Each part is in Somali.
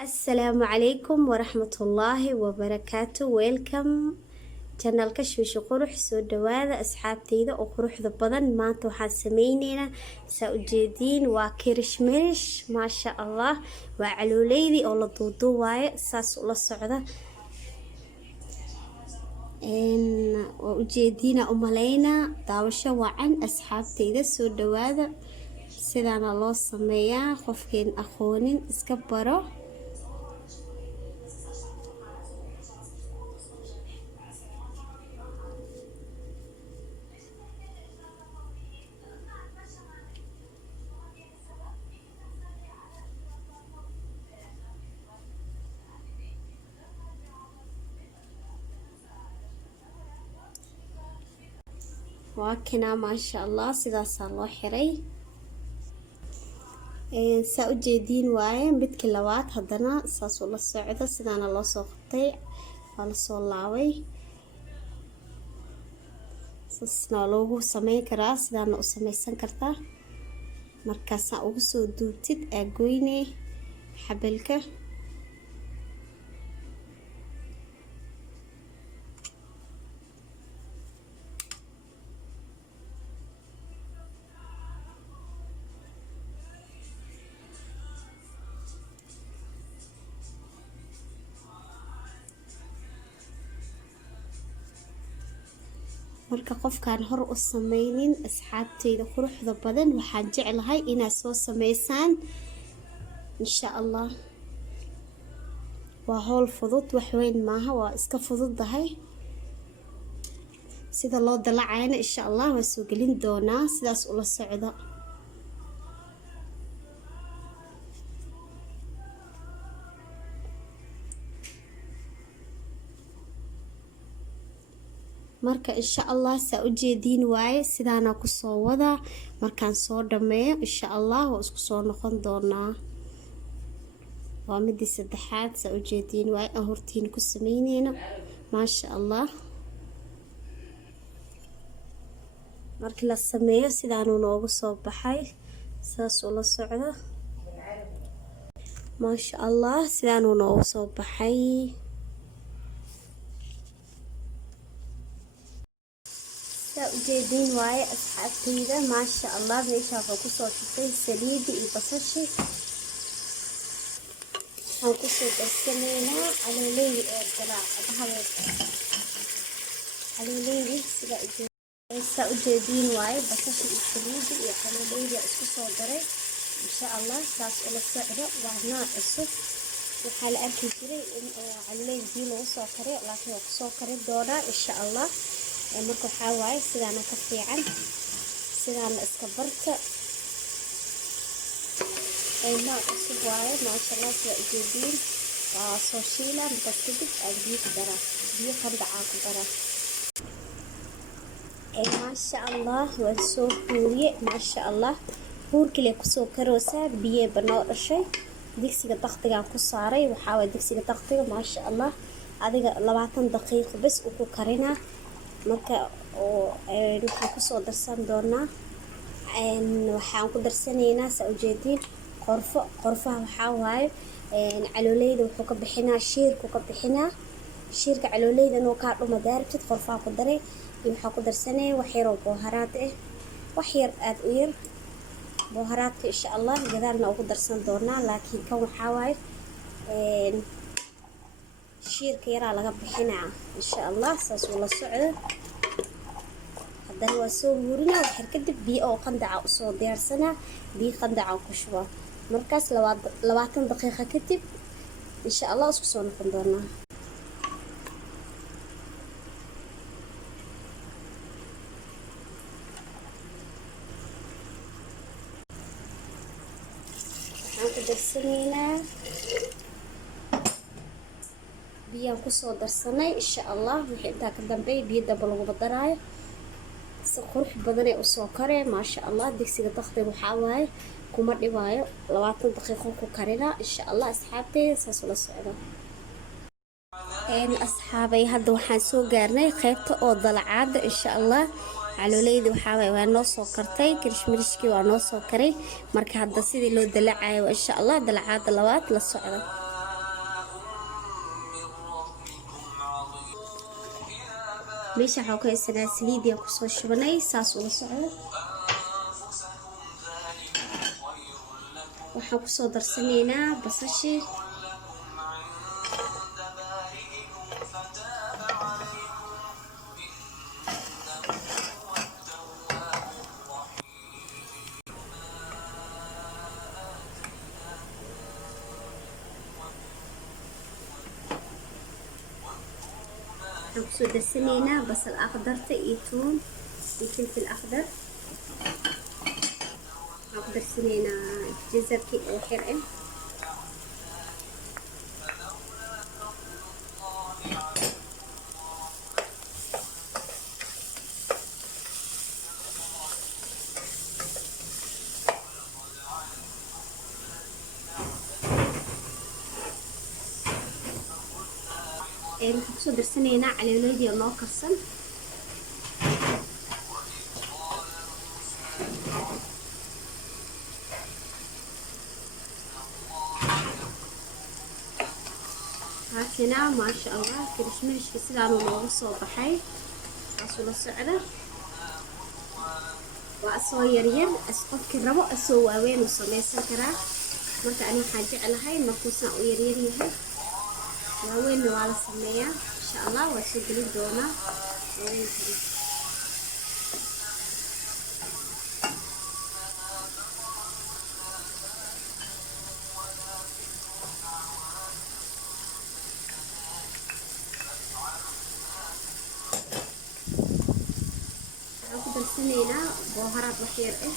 السلام عليكم ورحمة الله وبركاته. ويلكم channelka Shwishi qurux soo dhawaada asxaabteyda oo quruxda badan. maanta waxaan sameyneynaa saa u jeediin waa kirishmirish maasha Allah, waa calooleydi oo la duuduubaayo saas ula socda oo u jeediina u maleynaa daawasho wacan asxaabteyda soo dhawaada. sidaana loo sameeyaa, qofkeen aqoonin iska baro. واكنا ما شاء الله sidaasaa loo xiray. saa u jeediin waaye midkii labaad haddana saas ula socdo, sidaana loo soo qabtay, waa la soo laabay. saasna loogu sameyn karaa, sidaana u sameysan kartaa. markaasaa ugu soo duubtid aagoyne xabalka. marka qofkaan hor u sameynin asxaabteyda quruxda badan, waxaan jeclahay inaad soo sameysaan insha Allah. waa hawl fudud, wax weyn maaha, waa iska fududahay. sida loo dalacayna insha Allah waa soo gelin doonaa, sidaas ula socda. marka insha Allah saa u jeediin waaye sidaana ku soo wada. markaan soo dhameeyo insha Allah waa isku soo noqon doonaa. waa midii saddexaad saa u jeediin waaye aan hortiin ku sameyneyno maasha Allah. markii la sameeyo sidaanu noogu soo baxay, saas ula socdo maasha Allah, sidaanu noogu soo baxay. ujeediin waaye asxaabteyda maasha Allah. meesha waxaan kusoo shubtay saliidi iyo basashi. waxaan kusoo darsaneynaa calooleydi oo galaacadahadeed, calooleydi sida saa ujeediin waaye basashi iyo saliidi iyo calooleydi isku soo daray insha Allah. saas ula socdo, waa nooc cusub. waxaa la arki jiray in calooleydi dii lagu soo kariyo, laakiin waa kusoo kari doonaa insha Allah. marka waxaa waaye sidaana ka fiican, sidaana iska barta. nooc cusub waaye maasha Allah. sida ujeediin waa soo shiila, markaas kadib aan biyo ku daraa, biyo qandacaa ku daraa. maasha Allah waan soo huuriye maasha Allah. huurkile kusoo karoosaa, biyee banoo dhashay. digsiga daqtigaan ku saaray, waxaa waaye digsiga daqtiga maasha Allah. adiga 20 daqiiqo bas uu ku karinaa. marka waxaan kusoo darsan doonaa, waxaan ku darsaneynaa saa ujeediin qorfaha. waxaa waaye calooleyda wuxuu ka bixinaa shiirku ka bixinaa. shiirka calooleyda inuu kaa dhuma daarabtid qorfaha ku daray. iyo waxaa ku darsanaya wax yar oo booharaad ah, wax yar aad u yar booharaadka insha Allah. gadaalna ugu darsan doonaa, laakiin kan waxaa waaye shiirka yaraa laga bixinaa insha Allah. saas ula socdo. haddana waa soo huurinaa, waxyar kadib biyo oo qandaca usoo diyaarsanaa, biyo qandaca ku shubaa. markaas 20 daqiiqo kadib insha Allah isku soo noqon doonaa. waxaan ku darsaneynaa biyaan kusoo darsanay insha Allah. wixii intaa ka dambeeya biyo daba lagu daraayo, si qurux badan ee usoo karee maasha Allah. digsiga daqtiga waxaa waaye kuma dhibaayo, 20 daqiiqo ku karinaa insha Allah. asxaabteyda saas ula socda. asxaabay hadda waxaan soo gaarnay qaybta oo dalacaada insha Allah. calooleydi waxaa waaye waa noo soo kartay, kirishmirishkii waa noo soo karay. marka hadda sidii loo dalacayo insha Allah dalacaada labaad la socda. meesha waxaa ka haysanaa saliidii kusoo shubanay saas ula socdo. waxaan kusoo darsanaynaa basashii kusoo darsanaynaa basal aqdarta iyo tuun iyo filfil aqdar. waxaan ku darsanaynaa jazarkii oo xir ah. waxaan kusoo darsanaynaa caleeloydii oo noo karsan. haakana maasha allah kirishmirishka sidaanuu noogu soo baxay. saasuu la socda. waa asoo yaryar qofkii rabo asoo waaweyn uu samaysan karaa. marka ani waxaan jeclahay markuusan u yaryar yahay. waaweynna waa la sameeyaa insha allah. waa soo gelin doonaa waaweynkan. waxaan ku darsanaynaa booharaad wax yar ah.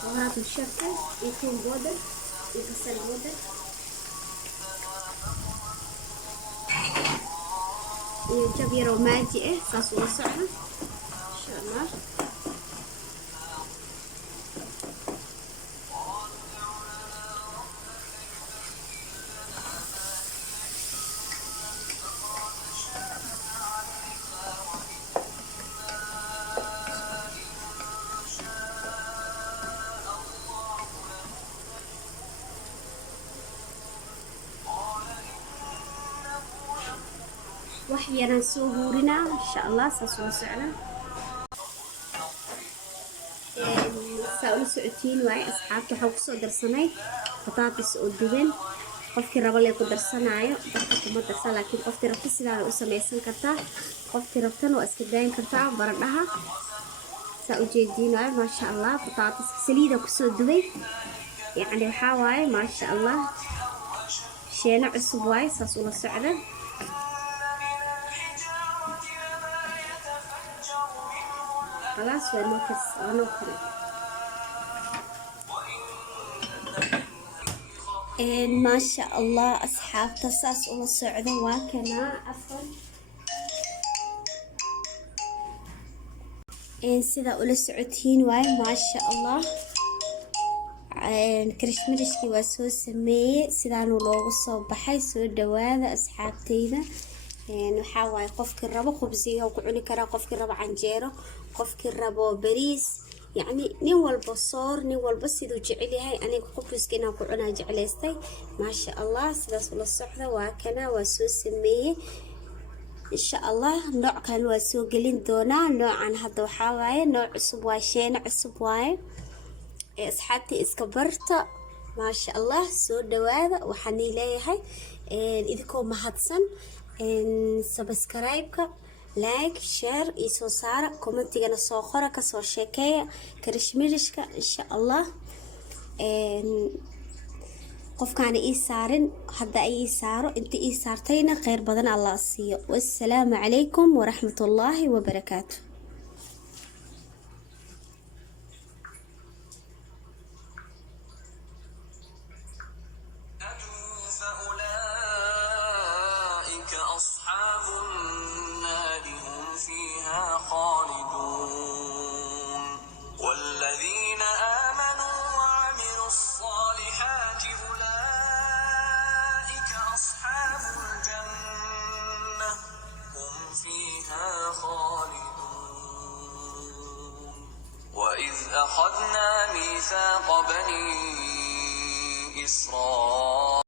booharaad musharka iyo tuun boodar iyo basal boodar iyo jab yaroo maaji ah. saas ula socda insha allah. wax yaraan soo huurinaa insha allah. saas ula socda. saa ula socotiin waaye asxaabta. waxaan kusoo darsanay bataatis oo duban. qofkii rabo lee ku darsanaayo, dadka kuma darsan. laakiin qofkii rabta sidaana u samaysan kartaa. qofkii rabtana waa iska daayin kartaa baradhaha. saa u jeediin waaye maasha allah. bataatiska saliida kusoo dubay. yacni waxaa waaye maasha allah sheeno cusub waaye. saas ula socda. خلاص ونكس ونخرج. ما شاء الله أصحاب تصاص وصعدة وكنا عفوا سيدا أولى سعودين واي ما شاء الله. كرشمرشكي واسو سمية سيدانو لوغو صوبحي سو دواذا أصحابتينا. waxaa waaye qofkii rabo khubsiga ku cuni karaa. qofkii rabo canjeero, qofkii rabo bariis, yacni nin walba soor, nin walba siduu jecel yahay. aniga khubsiga inaan ku cunaa jeclaystay maasha allah. sidaas ula socda. waa kana waa soo sameeyey insha allah. nooc kalena waa soo gelin doonaa. noocan hadda waxaa waaye nooc cusub waaye, sheeno cusub waaye. asxaabtii iska barta maasha allah. soo dhawaada. waxaan leeyahay idinkoo mahadsan. subscribe-ka, like, share iyo soo saara. commentigana soo qora, kasoo sheekeeya karishmirishka insha allah. qofkaana ii saarin hadda ay ii saaro. inta ii saartayna kheyr badan allah siiyo. wassalaamu calaykum waraxmatullaahi wabarakaatu. أصحاب النار هم فيها خالدون والذين آمنوا وعملوا الصالحات أولئك أصحاب الجنة هم فيها خالدون. وإذ أخذنا ميثاق بني إسرائيل